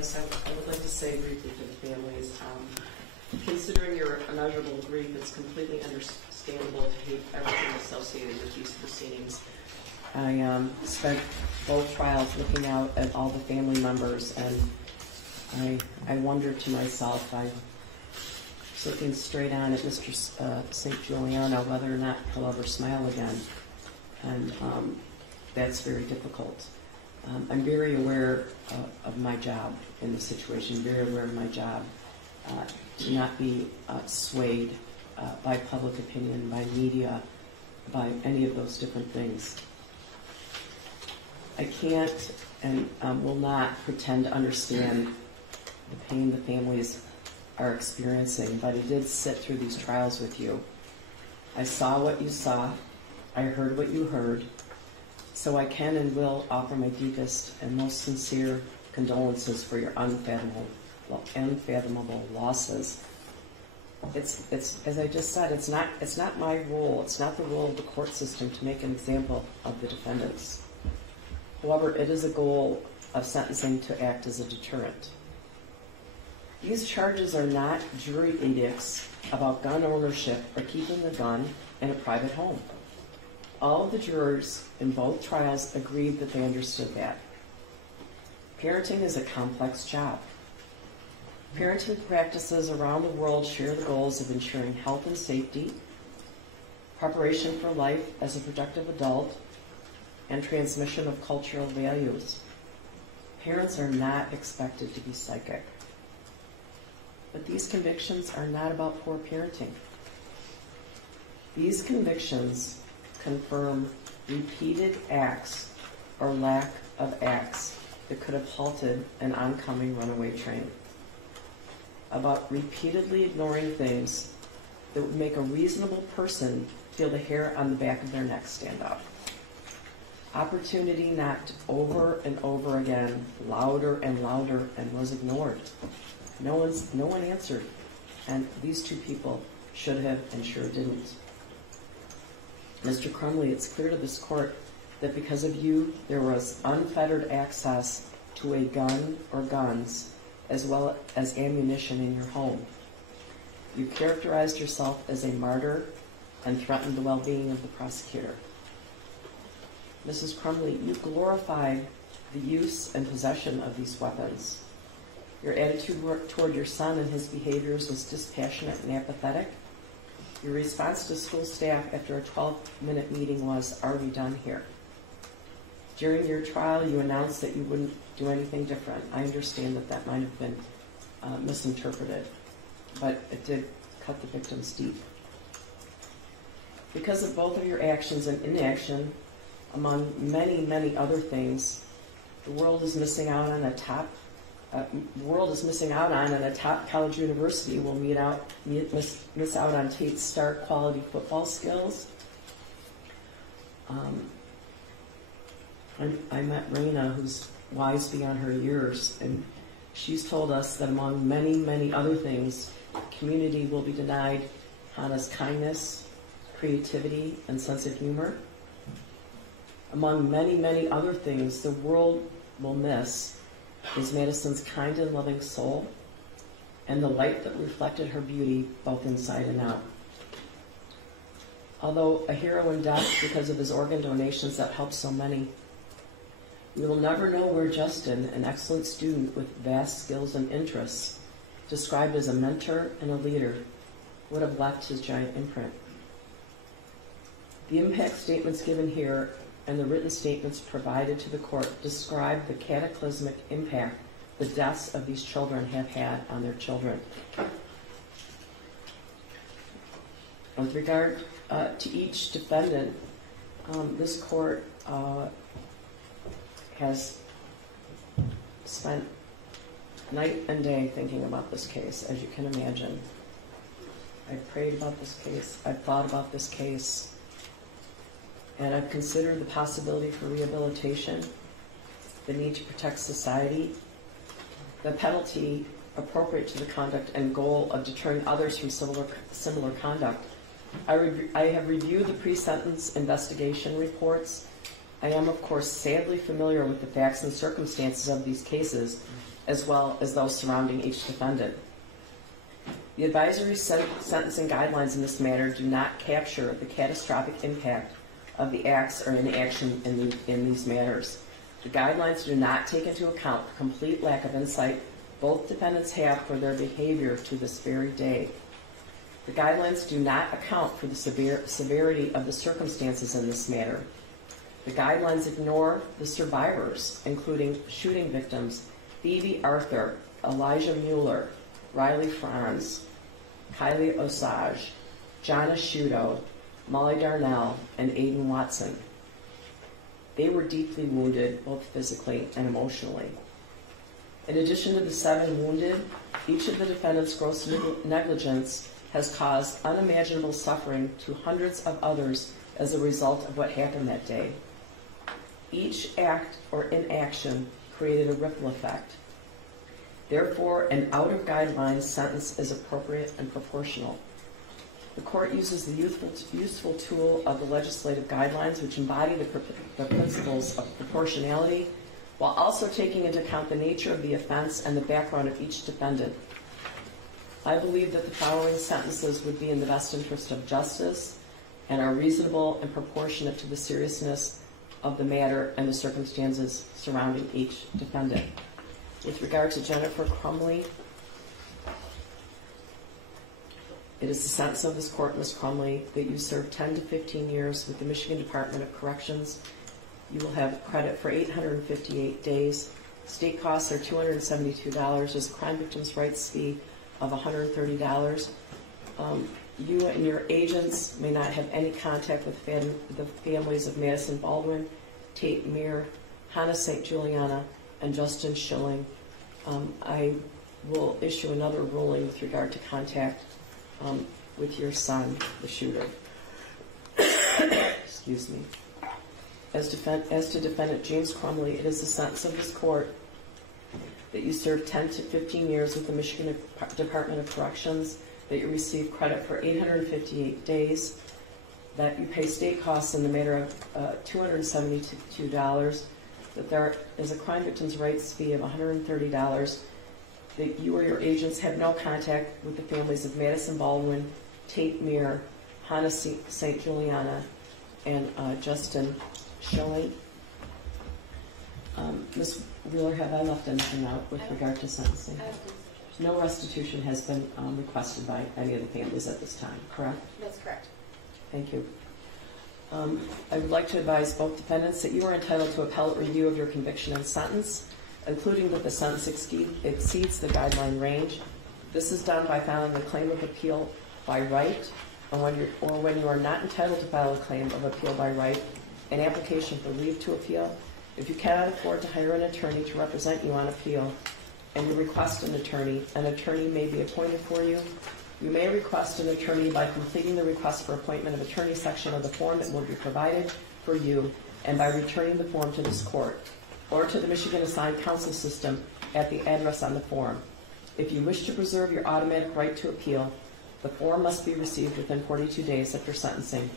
Yes, I would like to say briefly to the families, considering your immeasurable grief, it's completely understandable to hate everything associated with these proceedings. I spent both trials looking out at all the family members, and I wondered to myself, I was looking straight on at Mr. St. Juliana, whether or not he'll ever smile again. And that's very difficult. I'm very aware of my job in this situation, very aware of my job, to not be swayed by public opinion, by media, by any of those different things. I can't and will not pretend to understand the pain the families are experiencing, but I did sit through these trials with you. I saw what you saw, I heard what you heard, so I can and will offer my deepest and most sincere condolences for your unfathomable losses. It's as I just said, it's not my role, it's not the role of the court system to make an example of the defendants. However, it is a goal of sentencing to act as a deterrent. These charges are not jury edicts about gun ownership or keeping the gun in a private home. All of the jurors in both trials agreed that they understood that. Parenting is a complex job. Parenting practices around the world share the goals of ensuring health and safety, preparation for life as a productive adult, and transmission of cultural values. Parents are not expected to be psychic. But these convictions are not about poor parenting. These convictions confirm repeated acts or lack of acts that could have halted an oncoming runaway train. About repeatedly ignoring things that would make a reasonable person feel the hair on the back of their neck stand up. Opportunity knocked over and over again, louder and louder, and was ignored. No one answered, and these two people should have and sure didn't. Mr. Crumley, it's clear to this court that because of you, there was unfettered access to a gun or guns, as well as ammunition in your home. You characterized yourself as a martyr and threatened the well-being of the prosecutor. Mrs. Crumley, you glorified the use and possession of these weapons. Your attitude toward your son and his behaviors was dispassionate and apathetic. Your response to school staff after a 12-minute meeting was, "Are we done here?" During your trial, you announced that you wouldn't do anything different. I understand that might have been misinterpreted, but it did cut the victims deep. Because of both of your actions and inaction, among many, many other things, the world is missing out on a top college university will miss out on Tate's star quality football skills. I met Raina, who's wise beyond her years, and she's told us that among many, many other things, community will be denied Hannah's kindness, creativity, and sense of humor. Among many, many other things, the world will miss is Madison's kind and loving soul and the light that reflected her beauty both inside and out. Although a hero in death because of his organ donations that helped so many, we will never know where Justin, an excellent student with vast skills and interests, described as a mentor and a leader, would have left his giant imprint. The impact statements given here and the written statements provided to the court describe the cataclysmic impact the deaths of these children have had on their children. With regard to each defendant, this court has spent night and day thinking about this case, as you can imagine. I've prayed about this case, I've thought about this case, and I've considered the possibility for rehabilitation, the need to protect society, the penalty appropriate to the conduct and goal of deterring others from similar conduct. I have reviewed the pre-sentence investigation reports. I am, of course, sadly familiar with the facts and circumstances of these cases, as well as those surrounding each defendant. The advisory sentencing guidelines in this matter do not capture the catastrophic impact of the acts or inaction in these matters. The guidelines do not take into account the complete lack of insight both defendants have for their behavior to this very day. The guidelines do not account for the severity of the circumstances in this matter. The guidelines ignore the survivors, including shooting victims Phoebe Arthur, Elijah Mueller, Riley Franz, Kylie Osage, John Asciutto, Molly Darnell, and Aiden Watson. They were deeply wounded, both physically and emotionally. In addition to the 7 wounded, each of the defendants' gross negligence has caused unimaginable suffering to hundreds of others as a result of what happened that day. Each act or inaction created a ripple effect. Therefore, an out-of-guidelines sentence is appropriate and proportional. The court uses the useful tool of the legislative guidelines, which embody the principles of proportionality, while also taking into account the nature of the offense and the background of each defendant. I believe that the following sentences would be in the best interest of justice and are reasonable and proportionate to the seriousness of the matter and the circumstances surrounding each defendant. With regard to Jennifer Crumley, it is the sentence of this court, Ms. Crumley, that you serve 10 to 15 years with the Michigan Department of Corrections. You will have credit for 858 days. State costs are $272. There's a crime victims' rights fee of $130. You and your agents may not have any contact with the families of Madison Baldwin, Tate Meir, Hannah St. Juliana, and Justin Schilling. I will issue another ruling with regard to contact with your son, the shooter. Excuse me. As to defendant James Crumley, it is the sentence of this court that you serve 10 to 15 years with the Michigan Department of Corrections, that you receive credit for 858 days, that you pay state costs in the matter of $272, that there is a crime victims' rights fee of $130, that you or your agents have no contact with the families of Madison Baldwin, Tate Meir, Hannah St. Juliana, and Justin Schilling. Ms. Wheeler, have I left anything out with regard to sentencing? No restitution has been requested by any of the families at this time, correct? That's correct. Thank you. I would like to advise both defendants that you are entitled to appellate review of your conviction and sentence, including that the sentence exceeds the guideline range. This is done by filing a claim of appeal by right, or when you are not entitled to file a claim of appeal by right, an application for leave to appeal. If you cannot afford to hire an attorney to represent you on appeal, and you request an attorney may be appointed for you. You may request an attorney by completing the request for appointment of attorney section of the form that will be provided for you, and by returning the form to this court or to the Michigan Assigned Counsel System at the address on the form. If you wish to preserve your automatic right to appeal, the form must be received within 42 days after sentencing.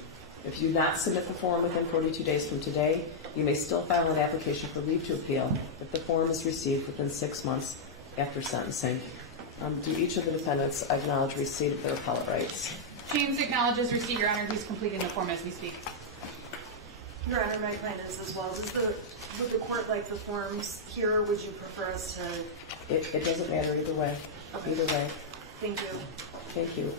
If you do not submit the form within 42 days from today, you may still file an application for leave to appeal if the form is received within 6 months after sentencing. Do each of the defendants acknowledge receipt of their appellate rights? James acknowledges receipt, Your Honor. He's completing the form as we speak. Your Honor, my plan is as well. Would the court like the forms here, or would you prefer us to? It doesn't matter either way. Okay. Either way. Thank you. Thank you.